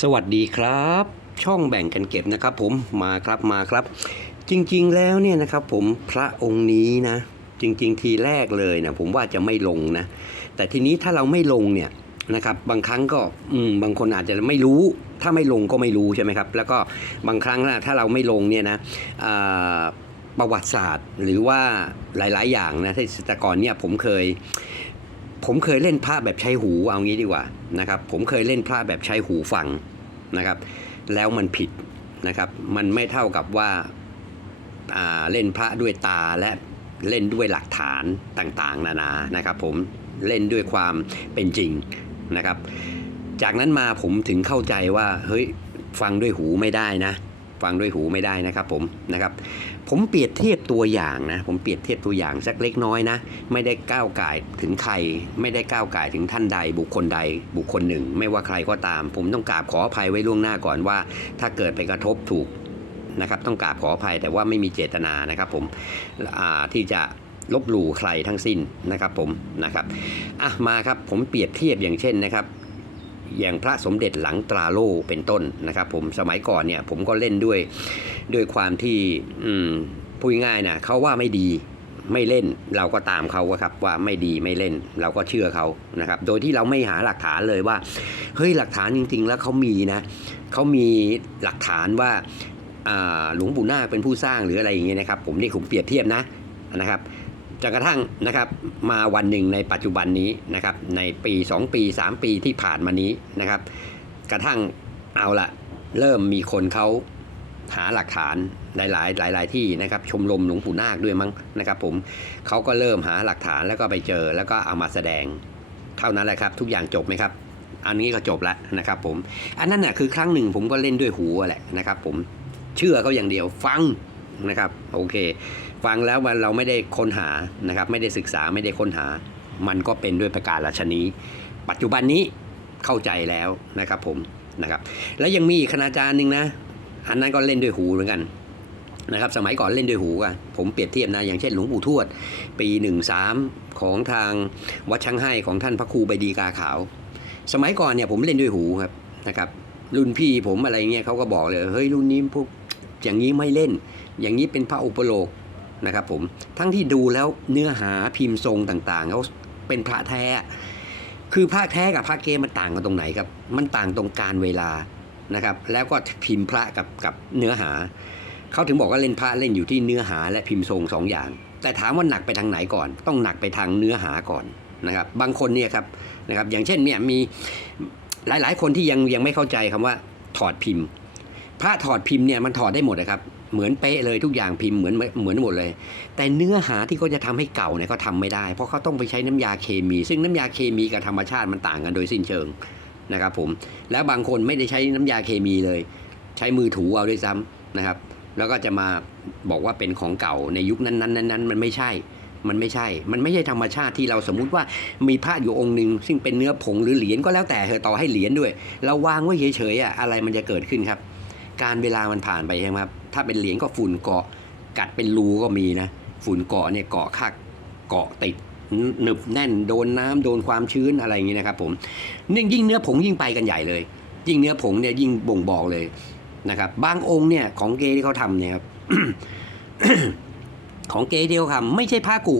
สวัสดีครับ ช่องแบ่งกันเก็บนะครับ ผมมาครับมาครับ จริงๆแล้วเนี่ยนะครับ ผมพระองค์นี้นะ จริง ๆ ทีแรกเลยนะผมว่าจะไม่ลงนะ แต่ทีนี้ถ้าเราไม่ลงเนี่ยนะครับ บางครั้งก็อืมบางคนอาจจะไม่รู้ ถ้าไม่ลงก็ไม่รู้ใช่ไหมครับ แล้วก็บางครั้งนะถ้าเราไม่ลงเนี่ยนะประวัติศาสตร์หรือว่าหลาย ๆ อย่างนะที่แต่ก่อนเนี่ยผมเคย ผมเคยเล่นพระแบบใช้หูเอางี้ดีกว่านะครับ ผมเคยเล่นพระแบบใช้หูฟังนะครับ แล้วมันผิดนะครับ มันไม่เท่ากับว่าาเล่นพระด้วยตาและเล่นด้วยหลักฐานต่างๆ นานานะครับ ผมเล่นด้วยความเป็นจริงนะครับ จากนั้นมาผมถึงเข้าใจว่าเฮ้ยฟังด้วยหูไม่ได้นะ ฟังด้วยหูไม่ได้นะครับผมนะครับ ผมเปรียบเทียบตัวอย่างนะผมเปรียบเทียบตัวอย่างสักเล็กน้อยนะ ไม่ได้ก้าวไก่ถึงใคร ไม่ได้ก้าวไก่ถึงท่านใด บุคคลใด บุคคลหนึ่ง ไม่ว่าใครก็ตาม ผมต้องกราบขออภัยไว้ล่วงหน้าก่อนว่า ถ้าเกิดไปกระทบถูกนะครับต้องกราบขออภัยแต่ว่าไม่มีเจตนานะครับผมที่จะลบหลู่ใครทั้งสิ้นนะครับผมนะครับอะมาครับผมเปรียบเทียบอย่างเช่นนะครับ อย่างพระสมเด็จหลังตราโลเป็นต้นนะครับ ผมสมัยก่อนเนี่ยผมก็เล่นด้วยด้วยความที่พูดง่ายนะเขาว่าไม่ดีไม่เล่นเราก็ตามเขาครับว่าไม่ดีไม่เล่นเราก็เชื่อเขานะครับ โดยที่เราไม่หาหลักฐานเลยว่าเฮ้ยหลักฐานจริง ๆ แล้วเขามีนะเขามีหลักฐานว่าหลวงปู่นาคเป็นผู้สร้างหรืออะไรอย่างเงี้ยนะครับ ผมนี่ผมเปรียบเทียบนะนะครับ จนกระทั่งนะครับมาวันหนึ่งในปัจจุบันนี้นะครับในปี 2 ปี 3 ปีที่ผ่านมานี้นะครับ กระทั่งเอาละเริ่มมีคนเขาหาหลักฐานหลายๆหลายๆที่นะครับชมรมหลวงปู่นาคด้วยมั้งนะครับ ผมเขาก็เริ่มหาหลักฐานแล้วก็ไปเจอแล้วก็เอามาแสดง เท่านั้นแหละครับ ทุกอย่างจบไหมครับ อันนี้ก็จบแล้วนะครับ ผม อันนั้นน่ะคือครั้งหนึ่งผมก็เล่นด้วยหูแหละนะครับ ผมเชื่อเขาอย่างเดียวฟังนะครับ โอเค ฟังแล้วมันเราไม่ได้ค้นหานะครับ ไม่ได้ศึกษาไม่ได้ค้นหา มันก็เป็นด้วยประการราชนี้ ปัจจุบันนี้เข้าใจแล้วนะครับผมนะครับ แล้วยังมีอีกคณาจารย์หนึ่งนะอันนั้นก็เล่นด้วยหูเหมือนกันนะครับสมัยก่อนเล่นด้วยหูกันผมเปรียบเทียบนะ อย่างเช่นหลวงปู่ทวด ปีหนึ่งสามของทางวัดช่างให้ของท่านพระครูใบดีกาขาว สมัยก่อนเนี่ยผมเล่นด้วยหูครับนะครับ รุ่นพี่ผมอะไรเงี้ยเขาก็บอกเลยเฮ้ยรุ่นนี้พวกอย่างนี้ไม่เล่น อย่างนี้เป็นพระอุปโลก นะครับผมทั้งที่ดูแล้วเนื้อหาพิมพ์ทรงต่างๆเขาเป็นพระแท้ คือพระแท้กับพระเกมันต่างกันตรงไหนครับ มันต่างตรงการเวลานะครับ แล้วก็พิมพ์พระกับกับเนื้อหาเขาถึงบอกว่าเล่นพระเล่นอยู่ที่เนื้อหาและพิมพ์ทรงสองอย่าง แต่ถามว่าหนักไปทางไหนก่อน ต้องหนักไปทางเนื้อหาก่อนนะครับ บางคนเนี่ยครับนะครับ อย่างเช่นเนี่ยมีหลายๆ คนที่ยังยังไม่เข้าใจคำว่าถอดพิมพ์ พระถอดพิมพ์เนี่ยมันถอดได้หมดนะครับ เหมือนเป๊ะเลยทุกอย่างพิมพ์เหมือนเหมือนหมดเลย แต่เนื้อหาที่เขาจะทำให้เก่าเนี่ยเขาทำไม่ได้ เพราะเขาต้องไปใช้น้ำยาเคมี ซึ่งน้ำยาเคมีกับธรรมชาติมันต่างกันโดยสิ้นเชิงนะครับผมแล้วบางคนไม่ได้ใช้น้ำยาเคมีเลย ใช้มือถูเอาด้วยซ้ำนะครับ แล้วก็จะมาบอกว่าเป็นของเก่าในยุคนั้นๆนั้นๆมันไม่ใช่ มันไม่ใช่ มันไม่ใช่ธรรมชาติที่เราสมมุติว่ามีพระอยู่องค์หนึ่งซึ่งเป็นเนื้อผงหรือเหรียญก็แล้วแต่เธอต่อให้เหรียญด้วย เราวางไว้เฉยๆอะอะไรมันจะเกิดขึ้นครับ การเวลามันผ่านไปใช่ไหมครับ ถ้าเป็นเหรียญก็ฝุ่นเกาะ กัดเป็นรูก็มีนะ ฝุ่นเกาะเนี่ยเกาะคักเกาะติดหนึบแน่นโดนน้ำโดนความชื้นอะไรอย่างนี้นะครับผมยิ่งยิ่งเนื้อผงยิ่งไปกันใหญ่เลย ยิ่งเนื้อผงเนี่ยยิ่งบ่งบอกเลยนะครับบางองค์เนี่ยของเกที่เขาทำเนี่ยครับของเกที่เขาทำไม่ใช่ผ้ากุ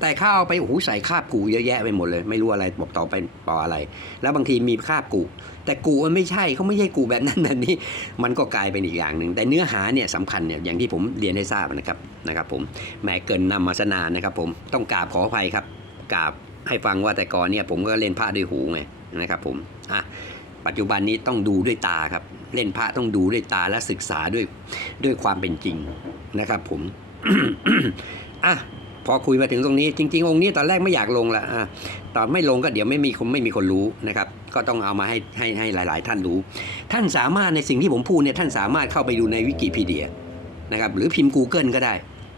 แต่ข้าเอาไปโอ้โหใส่คาบกูเยอะแยะไปหมดเลย ไม่รู้อะไรบอกต่อไปต่ออะไร แล้วบางทีมีคาบกู แต่กูมันไม่ใช่เขาไม่ใช่กูแบบนั้นแบบนี้ มันก็กลายเป็นอีกอย่างหนึ่งแต่เนื้อหาเนี่ยสำคัญเนี่ยอย่างที่ผมเรียนให้ทราบนะครับนะครับ ผมแหม้เกินนำมาสนานนะครับผมต้องกราบขออภัยครับกราบให้ฟังว่าแต่ก่อนเนี่ยผมก็เล่นพระด้วยหูไงนะครับ ผมอะปัจจุบันนี้ต้องดูด้วยตาครับ เล่นพระต้องดูด้วยตาและศึกษาด้วยด้วยความเป็นจริงนะครับ ผมอะ พอคุยมาถึงตรงนี้จริง ๆ องค์นี้ตอนแรกไม่อยากลงละอะตอนไม่ลงก็เดี๋ยวไม่มีคนไม่มีคนรู้นะครับ ก็ต้องเอามาให้ให้ให้หลาย ๆ ท่านรู้ ท่านสามารถในสิ่งที่ผมพูดเนี่ยท่านสามารถเข้าไปดูในวิกิพีเดียนะครับหรือพิมพ์ Google ก็ได้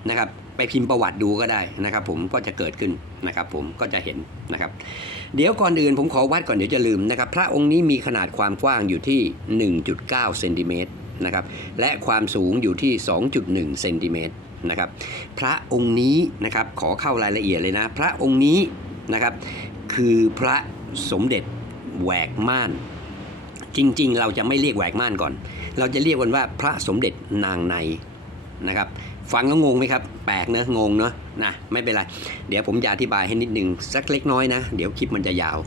นะครับไปพิมพ์ประวัติดูก็ได้นะครับ ผมก็จะเกิดขึ้นนะครับผมก็จะเห็นนะครับ เดี๋ยวก่อนอื่นผมขอวัดก่อนเดี๋ยวจะลืมนะครับ พระองค์นี้มีขนาดความกว้างอยู่ที่ 1.9เซนติเมตรนะครับและความสูงอยู่ที่ 2.1เซนติเมตร นะครับ พระองค์นี้นะครับขอเข้ารายละเอียดเลยนะ พระองค์นี้นะครับ คือพระสมเด็จแหวกม่าน จริงๆ เราจะไม่เรียกแหวกม่านก่อน เราจะเรียกกันว่าพระสมเด็จนางในนะครับฟังแล้วงงไหมครับ แปลกเนอะงงเนอะนะไม่เป็นไร เดี๋ยวผมจะอธิบายให้นิดนึงสักเล็กน้อยนะ เดี๋ยวคลิปมันจะยาว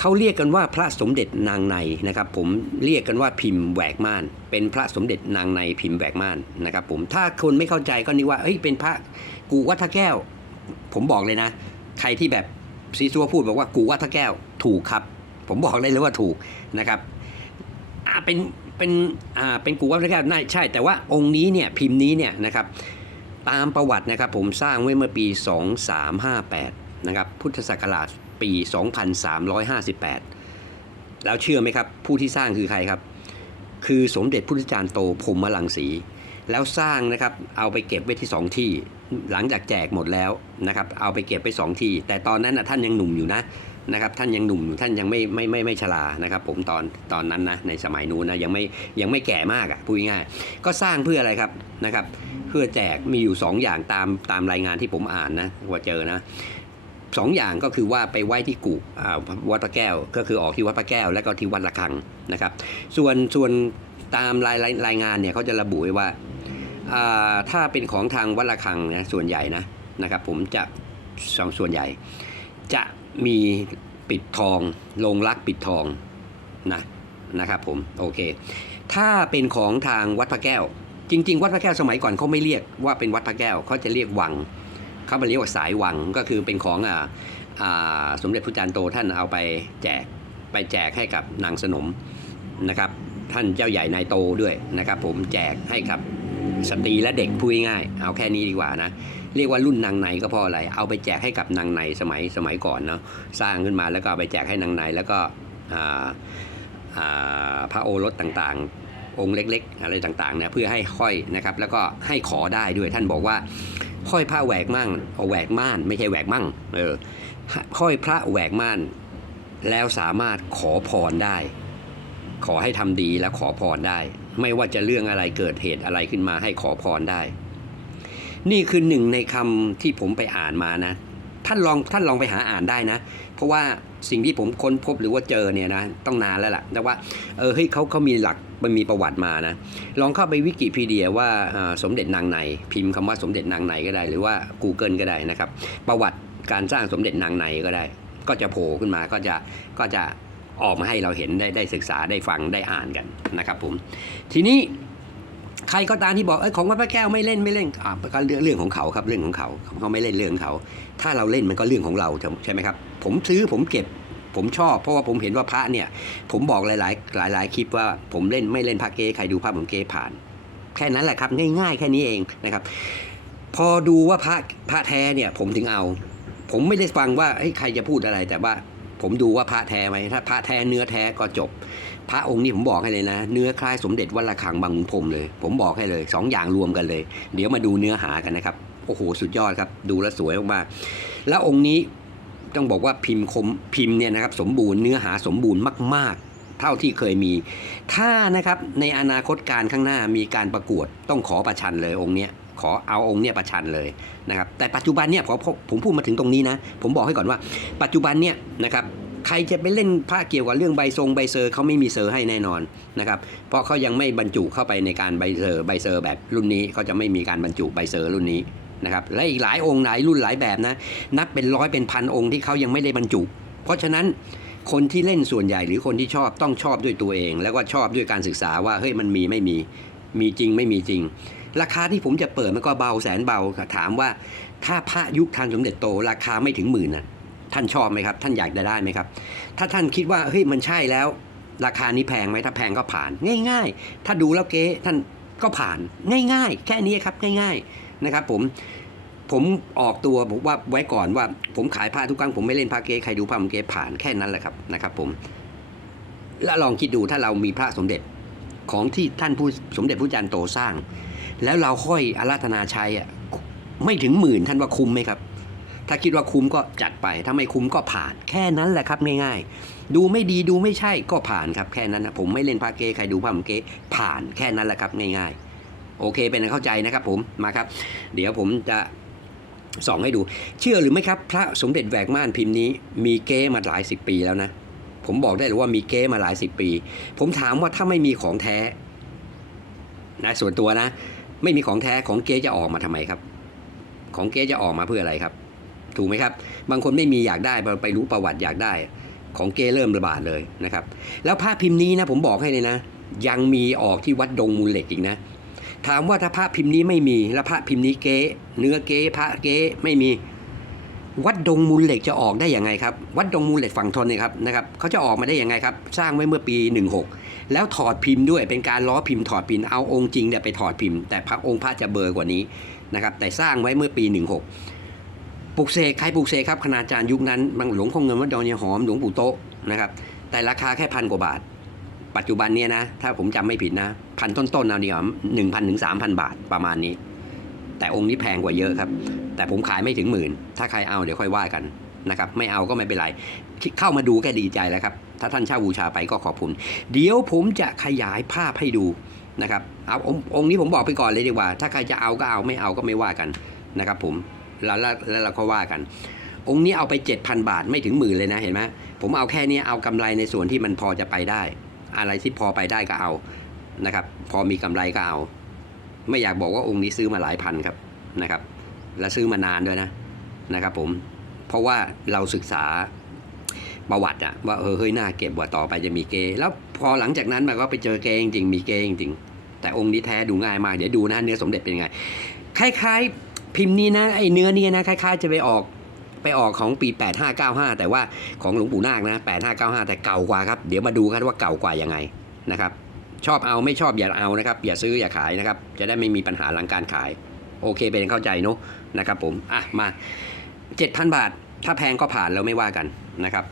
เขาเรียกกันว่าพระสมเด็จนางในนะครับ ผมเรียกกันว่าพิมพ์แหวกม่าน เป็นพระสมเด็จนางในพิมพ์แหวกม่านนะครับ ผมถ้าคนไม่เข้าใจก็นึกว่าเอ้ยเป็นพระกูวัดพระแก้ว ผมบอกเลยนะ ใครที่แบบซีซัวพูดบอกว่ากูวัดพระแก้วถูกครับ ผมบอกเลยเลยว่าถูกนะครับอ่าเป็นเป็นอ่าเป็นกูวัดพระแก้วน่าใช่ แต่ว่าองค์นี้เนี่ยพิมพ์นี้เนี่ยนะครับตามประวัตินะครับผมสร้างไว้เมื่อปี 2358 นะครับพุทธศักราช ปี 2358 แล้วเชื่อไหมครับ ผู้ที่สร้างคือใครครับ คือสมเด็จพุทธจารย์โตพรหมลังสี แล้วสร้างนะครับเอาไปเก็บไว้ที่สองที่ หลังจากแจกหมดแล้วนะครับเอาไปเก็บไปสองที่ แต่ตอนนั้นนะท่านยังหนุ่มอยู่นะนะครับท่านยังหนุ่มอยู่ท่านยังไม่ไม่ไม่ไม่ชรานะครับ ผมตอนตอนนั้นนะในสมัยนู้นนะยังไม่ยังไม่แก่มากอะ่ะพูดง่ายก็สร้างเพื่ออะไรครับนะครับ เพื่อแจกมีอยู่ 2 อย่างตามตามรายงานที่ผมอ่านนะว่าเจอนะ สองอย่างก็คือว่าไปไหว้ที่กุวัดพระแก้ว ก็คือออกที่วัดพระแก้ว และก็ที่วัดระฆังนะครับ ส่วนส่วนตามรายรายงานเนี่ยเขาจะระบุไว้ว่าอ่าถ้าเป็นของทางวัดระฆังนะส่วนใหญ่นะนะครับ ผมจะสองส่วนใหญ่ จะมีปิดทองลงรักปิดทองนะนะครับผมโอเค ถ้าเป็นของทางวัดพระแก้ว จริง ๆ วัดพระแก้วสมัยก่อนเขาไม่เรียกว่าเป็นวัดพระแก้วเขาจะเรียกวัง เขาเรียกว่าสายวังก็คือเป็นของอ่าอ่าสมเด็จพระจารย์โตท่านเอาไปแจกไปแจกให้กับนางสนมนะครับท่านเจ้าใหญ่นายโตด้วยนะครับผมแจกให้กับสตรีและเด็กพูดง่ายเอาแค่นี้ดีกว่านะเรียกว่ารุ่นนางในก็เพราะอะไร เอาไปแจกให้กับนางในสมัยสมัยก่อนเนาะสร้างขึ้นมาแล้วก็เอาไปแจกให้นางในแล้วก็อ่าอ่าพระโอรสต่างๆ องค์เล็ก ๆ อะไรต่างๆเนี่ยเพื่อให้ห้อยนะครับแล้วก็ให้ขอได้ด้วยท่านบอกว่า ห้อยพระแหวกมั่งเอาแหวกม่าน ไม่ใช่แหวกมั่ง เออห้อยพระแหวกม่าน แล้วสามารถขอพรได้ ขอให้ทำดีและขอพรได้ ไม่ว่าจะเรื่องอะไรเกิดเหตุอะไรขึ้นมาให้ขอพรได้ นี่คือหนึ่งในคำที่ผมไปอ่านมานะ ท่านลองท่านลองไปหาอ่านได้นะ เพราะว่าสิ่งที่ผมค้นพบหรือว่าเจอเนี่ยนะต้องนานแล้วล่ะ แต่ว่าเออเฮ้ยเขาเขามีหลักมันมีประวัติมานะ ลองเข้าไปวิกิพีเดียว่าสมเด็จนางในพิมพ์คำว่าสมเด็จนางในก็ได้ หรือว่า Google ก็ได้นะครับ ประวัติการสร้างสมเด็จนางในก็ได้ ก็จะโผล่ขึ้นมาก็จะก็จะออกมาให้เราเห็นได้ได้ศึกษาได้ฟังได้อ่านกันนะครับผมทีนี้ ใครก็ตามที่บอกเอ้ของวัดพระแก้วไม่เล่นไม่เล่นอ่าก็เรื่องเรื่องของเขาครับเรื่องของเขาเขาไม่เล่นเรื่องเขา ถ้าเราเล่นมันก็เรื่องของเราใช่ไหมครับ ผมซื้อผมเก็บผมชอบเพราะว่าผมเห็นว่าพระเนี่ย ผมบอกหลาย ๆ หลายหลายๆคลิปว่าผมเล่นไม่เล่นพระเก๊ใครดูภาพผมเก๊ผ่าน แค่นั้นแหละครับ ง่าย ๆ แค่นี้เองนะครับ พอดูว่าพระพระแท้เนี่ย ผมถึงเอา ผมไม่ได้ฟังว่าเฮ้ใครจะพูดอะไรแต่ว่าผมดูว่าพระแท้ไหมถ้าพระแท้เนื้อแท้ก็จบ พระองค์นี้ผมบอกให้เลยนะ เนื้อคล้ายสมเด็จวัดระฆังบางขุนพรมเลย ผมบอกให้เลยสองอย่างรวมกันเลย เดี๋ยวมาดูเนื้อหากันนะครับโอ้โหสุดยอดครับ ดูแลสวยมากๆแล้วองค์นี้ต้องบอกว่าพิมพ์คมพิมพ์เนี่ยนะครับ สมบูรณ์เนื้อหาสมบูรณ์มาก ๆ เท่าที่เคยมี ถ้านะครับในอนาคตการข้างหน้ามีการประกวดต้องขอประชันเลยองค์เนี้ยขอเอาองค์เนี้ยประชันเลยนะครับแต่ปัจจุบันเนี่ยผมผมพูดมาถึงตรงนี้นะ ผมบอกให้ก่อนว่า ปัจจุบันเนี่ยนะครับ ใครจะไปเล่นผ้าเกี่ยวกับเรื่องใบทรงใบเซอร์เขาไม่มีเซอร์ให้แน่นอนนะครับเพราะเขายังไม่บรรจุเข้าไปในการใบเซอร์ใบเซอร์แบบรุ่นนี้เขาจะไม่มีการบรรจุใบเซอร์รุ่นนี้นะครับและอีกหลายองค์หลายรุ่นหลายแบบนะนับเป็นร้อยเป็นพันองค์ที่เขายังไม่ได้บรรจุ เพราะฉะนั้นคนที่เล่นส่วนใหญ่หรือคนที่ชอบต้องชอบด้วยตัวเอง แล้วก็ชอบด้วยการศึกษาว่าเฮ้ยมันมีไม่มีมีจริงไม่มีจริง ราคาที่ผมจะเปิดมันก็เบาแสนเบาถามว่า ถ้าพระยุคทันสมเด็จโต ราคาไม่ถึงหมื่นนะ ท่านชอบไหมครับ ท่านอยากจะได้ไหมครับ ถ้าท่านคิดว่าเฮ้ยมันใช่แล้ว ราคานี้แพงไหมถ้าแพงก็ผ่าน ง่าย ๆ ถ้าดูแล้วเก๊ท่านก็ผ่านง่าย ๆ แค่นี้ครับง่าย ๆนะครับ ผมผมออกตัวผมว่าไว้ก่อนว่า ผมขายผ้าทุกครั้งผมไม่เล่นผ้าเก๊ใครดูผ้าผมเก๊ผ่านแค่นั้นแหละครับนะครับ ผม แล้วลองคิดดูถ้าเรามีพระสมเด็จของที่ท่านผู้สมเด็จพระจันโตสร้าง แล้วเราค่อยอาราธนาชัยอะไม่ถึงหมื่นท่านว่าคุ้มไหมครับ ถ้าคิดว่าคุ้มก็จัดไป ถ้าไม่คุ้มก็ผ่าน แค่นั้นแหละครับง่ายๆ ดูไม่ดีดูไม่ใช่ก็ผ่านครับแค่นั้นนะผมไม่เล่นพาเกใครดูพามเกผ่านแค่นั้นแหละครับง่ายๆ โอเคเป็นเข้าใจนะครับผมมาครับ เดี๋ยวผมจะส่องให้ดู เชื่อหรือไม่ครับ พระสมเด็จแหวกม่านพิมพ์นี้มีเก้มาหลายสิบปีแล้วนะ ผมบอกได้เลยว่ามีเก๊มาหลายสิบปี ผมถามว่าถ้าไม่มีของแท้นะส่วนตัวนะ ไม่มีของแท้ของเก๊จะออกมาทำไมครับ ของเก๊จะออกมาเพื่ออะไรครับ ถูกไหมครับ บางคนไม่มีอยากได้ไปรู้ประวัติอยากได้ ของเกเริ่มระบาดเลยนะครับ แล้วภาพพิมพ์นี้นะผมบอกให้เลยนะ ยังมีออกที่วัดดงมูลเหล็กอีกนะ ถามว่าถ้าพระพิมพ์นี้ไม่มีแล้วพระพิมพ์นี้เก๊เนื้อเก๊พระเก๊ไม่มีวัดดงมูลเหล็กจะออกได้ยังไงครับ วัดดงมูลเหล็กฝั่งทนเนี่ยครับนะครับเขาจะออกมาได้ยังไงครับ สร้างไว้เมื่อปี 16 แล้วถอดพิมพ์ด้วยเป็นการล้อพิมพ์ถอดพิมพ์เอาองค์จริงเนี่ยไปถอดพิมพ์แต่พระองค์พระจะเบอร์กว่านี้นะครับแต่สร้างไว้เมื่อปี 16 ปลุกเสกใครปลุกเสกครับคณาจารย์ยุคนั้นบางหลวงพ่อเงินวัดดอนยายหอมหลวงปู่โตะนะครับแต่ราคาแค่พันกว่าบาท ปัจจุบันเนี่ยนะ ถ้าผมจำไม่ผิดนะพันต้นๆเอาดีกว่าหนึ่งพันถึงสามพันบาทประมาณนี้ แต่องค์นี้แพงกว่าเยอะครับ แต่ผมขายไม่ถึงหมื่น ถ้าใครเอาเดี๋ยวค่อยว่ากันนะครับไม่เอาก็ไม่เป็นไร เข้ามาดูแค่ดีใจแล้วครับ ถ้าท่านเช่าบูชาไปก็ขอบคุณเดี๋ยวผมจะขยายภาพให้ดูนะครับเอาองค์นี้ผมบอกไปก่อนเลยดีกว่า ถ้าใครจะเอาก็เอาไม่เอาก็ไม่ว่ากันนะครับผม แล้วแล้วเราก็ว่ากัน องค์นี้เอาไป 7,000 บาทไม่ถึงหมื่นเลยนะเห็นไหมผมเอาแค่นี้เอากำไรในส่วนที่มันพอจะไปได้ อะไรที่พอไปได้ก็เอานะครับ พอมีกำไรก็เอา ไม่อยากบอกว่าองค์นี้ซื้อมาหลายพันครับนะครับ และซื้อมานานด้วยนะนะครับ ผมเพราะว่าเราศึกษาประวัติอะว่าเออเฮ้ยน่าเก็บว่าต่อไปจะมีเกแล้วพอหลังจากนั้นมันก็ไปเจอเกจริงๆมีเกจริงๆแต่องค์นี้แท้ดูง่ายมากเดี๋ยวดูนะเนื้อสมเด็จเป็นไงคล้ายๆ พิมพ์นี้นะไอเนื้อนี่นะคล้ายๆ จะไปออกไปออกของปี 8595 แต่ว่าของหลวงปู่นาคนะ 8595 แต่เก่ากว่าครับ เดี๋ยวมาดูกันว่าเก่ากว่ายังไงนะครับ ชอบเอาไม่ชอบอย่าเอานะครับ อย่าซื้ออย่าขายนะครับ จะได้ไม่มีปัญหาหลังการขาย โอเคเป็นเข้าใจเนอะนะครับผม อะมา 7,000 บาท ถ้าแพงก็ผ่านเราไม่ว่ากันนะครับ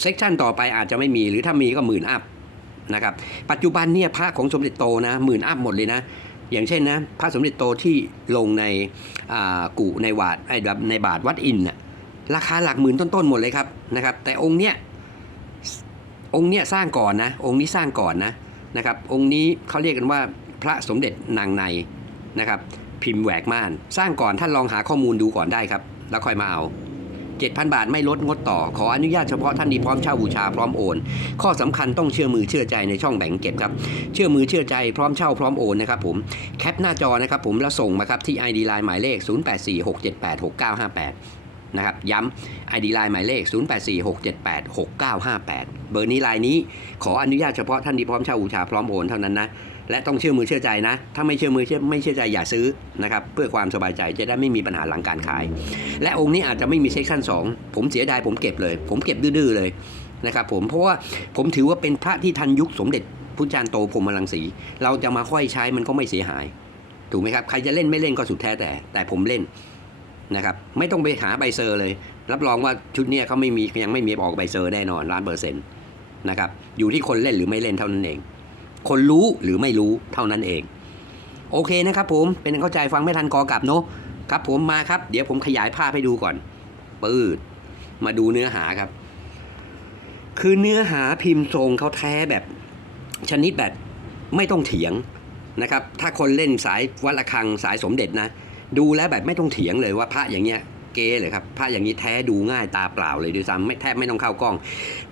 เซกชันต่อไปอาจจะไม่มีหรือถ้ามีก็หมื่นอัพนะครับ ปัจจุบันเนี่ยพระของสมเด็จโตนะหมื่นอัพหมดเลยนะ อย่างเช่นนะพระสมเด็จโตที่ลงในกุในวาดในบาทวัดอินน่ะราคาหลักหมื่นต้นๆหมดเลยครับนะครับ แต่องค์เนี้ยองค์เนี้ยสร้างก่อนนะ องค์นี้สร้างก่อนนะนะครับ องค์นี้เขาเรียกกันว่าพระสมเด็จนางในนะครับ พิมพ์แหวกม่าน สร้างก่อนท่านลองหาข้อมูลดูก่อนได้ครับ แล้วค่อยมาเอา 7,000 บาทไม่ลดงดต่อ ขออนุญาตเฉพาะท่านที่พร้อมเช่าบูชาพร้อมโอน ข้อสำคัญต้องเชื่อมือเชื่อใจในช่องแบ่งเก็บครับเชื่อมือเชื่อใจพร้อมเช่าพร้อมโอนนะครับผมแคปหน้าจอนะครับผมแล้วส่งมาครับที่ ID Line หมายเลข 0846786958นะครับย้ำ ID Line หมายเลข 0846786958 เบอร์นี้ไลน์นี้ขออนุญาตเฉพาะท่านที่พร้อมเช่าบูชาพร้อมโอนเท่านั้นนะ และต้องเชื่อมือเชื่อใจนะ ถ้าไม่เชื่อมือเชื่อไม่เชื่อใจอย่าซื้อนะครับเพื่อความสบายใจจะได้ไม่มีปัญหาหลังการขาย และองค์นี้อาจจะไม่มีเซ็กชัน2 ผมเสียดายผมเก็บเลย ผมเก็บดื้อเลยนะครับผมเพราะว่าผมถือว่าเป็นพระที่ทันยุคสมเด็จพุทธจารย์โตพรมรังสี เราจะมาค่อยใช้มันก็ไม่เสียหาย ถูกไหมครับ ใครจะเล่นไม่เล่นก็สุดแท้แต่ แต่ผมเล่นนะครับไม่ต้องไปหาใบเซอร์เลย รับรองว่าชุดนี้เขาไม่มียังไม่มีออกใบเซอร์แน่นอนล้านเปอร์เซ็นต์นะครับอยู่ที่คนเล่นหรือไม่เล่นเท่านั้นเอง คนรู้หรือไม่รู้เท่านั้นเอง โอเคนะครับผมเป็นเข้าใจฟังไม่ทันกอกลับเนาะครับผมมาครับ เดี๋ยวผมขยายภาพให้ดูก่อน ปืดมาดูเนื้อหาครับ คือเนื้อหาพิมพ์ทรงเขาแท้แบบ ชนิดแบบไม่ต้องเถียงนะครับ ถ้าคนเล่นสายวัดระฆังสายสมเด็จนะ ดูแล้วแบบไม่ต้องเถียงเลยว่าพระอย่างเงี้ย เก๋เลยครับพระอย่างนี้แท้ดูง่ายตาเปล่าเลยด้วยซ้ำไม่แทบไม่ต้องเข้ากล้อง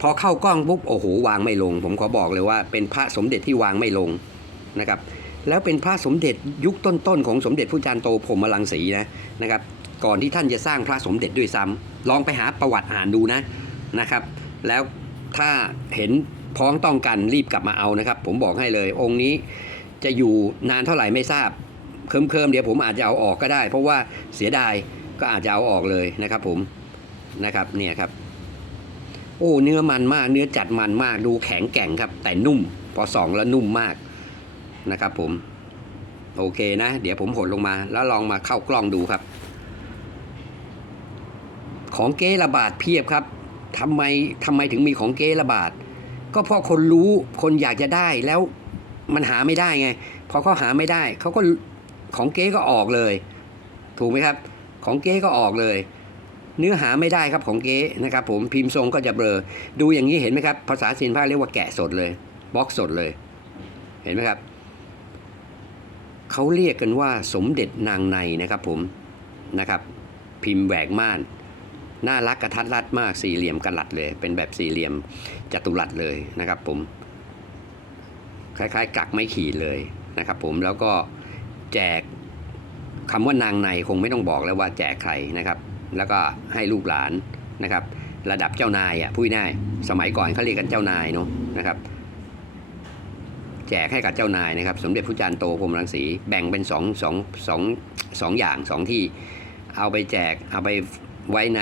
พอเข้ากล้องปุ๊บโอ้โหวางไม่ลง ผมขอบอกเลยว่าเป็นพระสมเด็จที่วางไม่ลงนะครับแล้วเป็นพระสมเด็จยุคต้นๆของสมเด็จผู้จารย์โตพรมรังสีนะนะครับก่อนที่ท่านจะสร้างพระสมเด็จด้วยซ้ำลองไปหาประวัติอ่านดูนะนะครับ แล้วถ้าเห็นพ้องต้องกันรีบกลับมาเอานะครับ ผมบอกให้เลย องค์นี้จะอยู่นานเท่าไหร่ไม่ทราบ เคิมๆเดี๋ยวผมอาจจะเอาออกก็ได้ เพราะว่าเสียดาย ก็อาจจะเอาออกเลยนะครับผมนะครับเนี่ยครับ โอ้เนื้อมันมาก เนื้อจัดมันมากดูแข็งแกร่งครับ แต่นุ่ม พอส่องแล้วนุ่มมากนะครับผม โอเคนะ เดี๋ยวผมหดลงมา แล้วลองมาเข้ากล้องดูครับ ของเก๊ระบาดเพียบครับทำไมทำไมถึงมีของเก๊ระบาดก็เพราะคนรู้คนอยากจะได้แล้วมันหาไม่ได้ไง พอเขาหาไม่ได้เขาก็ของเก๊ก็ออกเลย ถูกไหมครับ ของเก๊ก็ออกเลย เนื้อหาไม่ได้ครับของเก๊นะครับผมพิมพ์ทรงก็จะเบลอดูอย่างนี้เห็นไหมครับ ภาษาสินภาคเรียกว่าแกะสดเลยบล็อกสดเลย เห็นไหมครับเขาเรียกกันว่าสมเด็จนางในนะครับผมนะครับพิมพ์แหวกม่านน่ารักกระทัดรัดมากสี่เหลี่ยมกระหลัดเลย เป็นแบบสี่เหลี่ยมจัตุรัสเลยนะครับผมคล้ายๆกักไม่ขีดเลยนะครับผมแล้วก็แจก คำว่านางในคงไม่ต้องบอกแล้วว่าแจกใครนะครับ แล้วก็ให้ลูกหลานนะครับ ระดับเจ้านายอะพูดง่ายสมัยก่อนเขาเรียกกันเจ้านายเนาะนะครับ แจกให้กับเจ้านายนะครับ สมเด็จพระจารย์โตพรมรังสีแบ่งเป็นสองสองสองสองอย่างสองที่เอาไปแจกเอาไปไว้ใน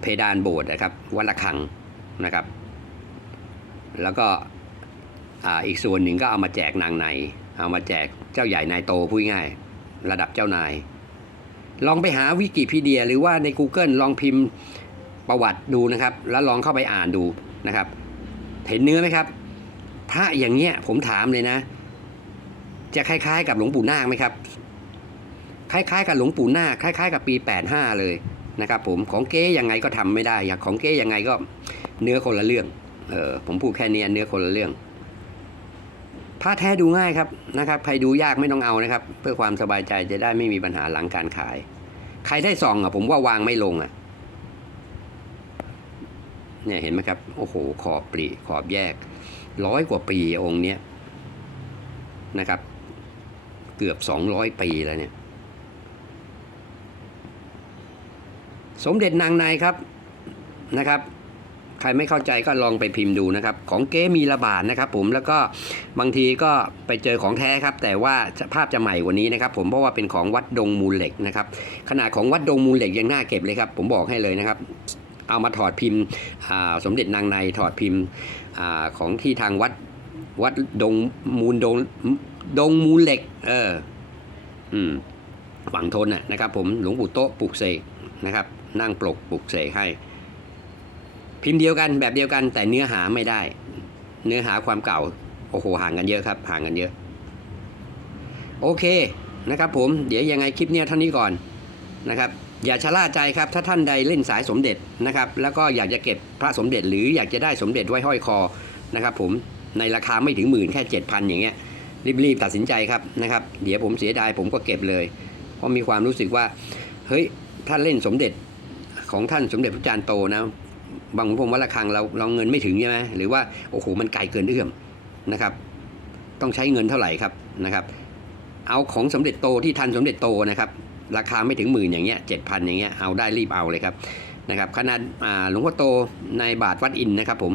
เพดานโบสถ์นะครับวัดระฆังนะครับ แล้วก็ออีกส่วนหนึ่งก็เอามาแจกนางใน เอามาแจกเจ้าใหญ่นายโตพูดง่าย ระดับเจ้านาย ลองไปหาวิกิพีเดีย หรือว่าใน Google ลองพิมพ์ประวัติดูนะครับ แล้วลองเข้าไปอ่านดูนะครับ เห็นเนื้อไหมครับ พระอย่างเงี้ยผมถามเลยนะ จะคล้ายๆ กับหลวงปู่นาคไหมครับ คล้ายๆ กับหลวงปู่นาคคล้าย ๆ กับปี 85 เลยนะครับ ผมของเก๊ยังไงก็ทำไม่ได้ของเก๊ยังไงก็เนื้อคนละเรื่องเออผมพูดแค่นี้เนื้อคนละเรื่อง ผ้าแท้ดูง่ายครับนะครับ ใครดูยากไม่ต้องเอานะครับ เพื่อความสบายใจจะได้ไม่มีปัญหาหลังการขาย ใครได้ซองอะ ผมว่าวางไม่ลงอะ เนี่ยเห็นไหมครับ โอ้โห ขอบปรีขอบแยก ร้อยกว่าปีองค์เนี้ยนะครับ เกือบสองร้อยปีแล้วเนี่ย สมเด็จนางในครับนะครับ ครไม่เข้าใจก็ลองไปพิมพ์ดูนะครับ ของเก๊มีระบาดนะครับ ผมแล้วก็บางทีก็ไปเจอของแท้ครับ แต่ว่าภาพจะใหม่กว่านี้นะครับ ผมเพราะว่าเป็นของวัดดงมูลเหล็กนะครับ ขนาดของวัดดงมูลเหล็กยังน่าเก็บเลยครับ ผมบอกให้เลยนะครับ เอามาถอดพิมพ์สมเด็จนางในถอดพิมพ์ของที่ทางวัดวัดดงมูลดงดงมูลเหล็ก เออ อืมฝังทนนะนะครับ ผมหลวงปู่โต๊ะปลุกเสกนะครับ นั่งปลกปลุกเสกให้ พิมพ์เดียวกันแบบเดียวกัน แต่เนื้อหาไม่ได้ เนื้อหาความเก่าโอ้โหห่างกันเยอะครับห่างกันเยอะ โอเคนะครับ ผมเดี๋ยวยังไงคลิปเนี้ยเท่านี้ก่อนนะครับ อย่าชะล่าใจครับ ถ้าท่านใดเล่นสายสมเด็จนะครับ แล้วก็อยากจะเก็บพระสมเด็จ หรืออยากจะได้สมเด็จไว้ห้อยคอนะครับผมในราคาไม่ถึงหมื่นแค่เจ็ดพันอย่างเงี้ยรีบๆตัดสินใจครับนะครับ เดี๋ยวผมเสียดายผมก็เก็บเลย เพราะมีความรู้สึกว่า เฮ้ยถ้านเล่นสมเด็จของท่านสมเด็จพระจารย์โตนะ บางผมว่าระฆังเราเราเงินไม่ถึงใช่ไหมหรือว่าโอ้โหมันไกลเกินเอื้อมนะครับ ต้องใช้เงินเท่าไหร่ครับนะครับ เอาของสมเด็จโตที่ทันสมเด็จโตนะครับ ราคาไม่ถึงหมื่นอย่างเงี้ยเจ็ดพันอย่างเงี้ยเอาได้รีบเอาเลยครับนะครับขนาดอ่าหลวงพ่อโตในบาทวัดอินนะครับ ผม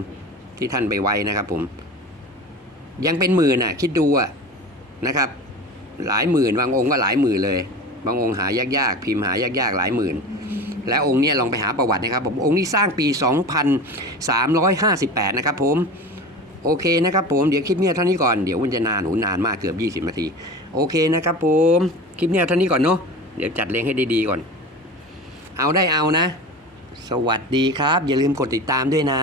ที่ท่านไปไว้นะครับ ผม ยังเป็นหมื่นอะ คิดดูอะนะครับ หลายหมื่นบางองค์ก็หลายหมื่นเลย บางองค์หายากๆพิมพ์หายากๆหลายหมื่น และองค์นี้ลองไปหาประวัตินะครับผมองค์นี้สร้างปี 2358 นะครับผมโอเคนะครับผมเดี๋ยวคลิปเนี้ยเท่านี้ก่อนเดี๋ยวมันจะนานหูนานมากเกือบ 20นาทีโอเคนะครับผมคลิปเนี้ยเท่านี้ก่อนเนาะเดี๋ยวจัดเลี้ยงให้ดีๆก่อน เอาได้เอานะ สวัสดีครับ อย่าลืมกดติดตามด้วยนะ